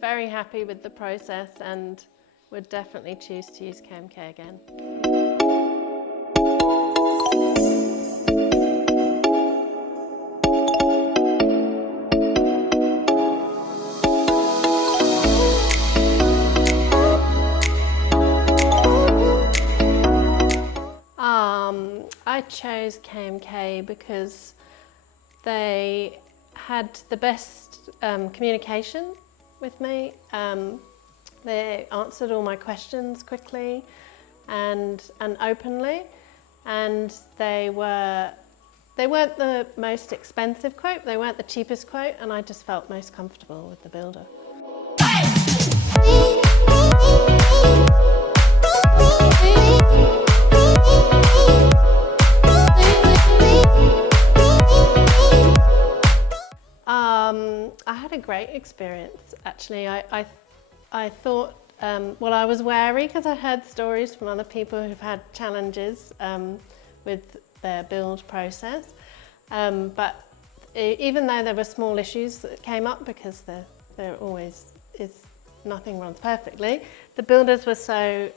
very happy with the process and would definitely choose to use KMK again. I chose KMK because they had the best communication with me. They answered all my questions quickly and openly, and they weren't the most expensive quote, they weren't the cheapest quote, and I just felt most comfortable with the builder. I had a great experience actually. I thought, well, I was wary because I heard stories from other people who've had challenges with their build process, but even though there were small issues that came up, because there always is, nothing runs perfectly, the builders were so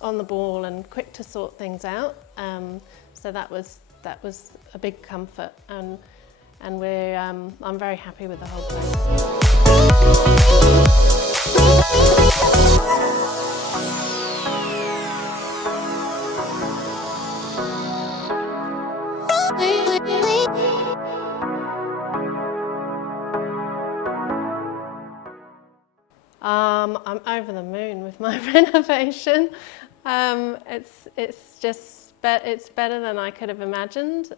on the ball and quick to sort things out, so that was a big comfort, and I'm very happy with the whole process. I'm over the moon with my renovation. It's better than I could have imagined.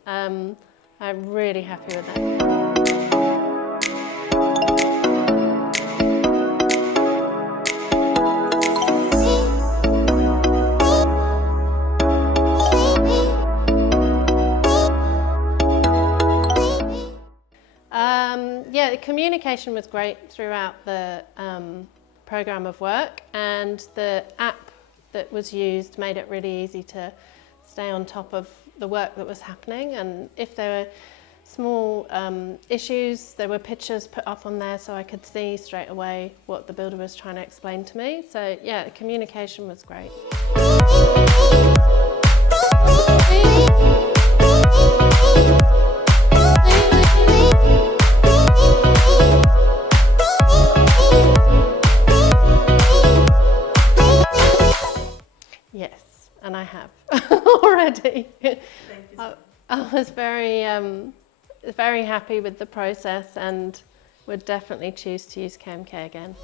I'm really happy with it. Yeah, the communication was great throughout the program of work, and the app that was used made it really easy to stay on top of the work that was happening, and if there were small issues, there were pictures put up on there so I could see straight away what the builder was trying to explain to me. So yeah, the communication was great. Yes, and I have already. Thank you. I was very happy with the process and would definitely choose to use KMK again.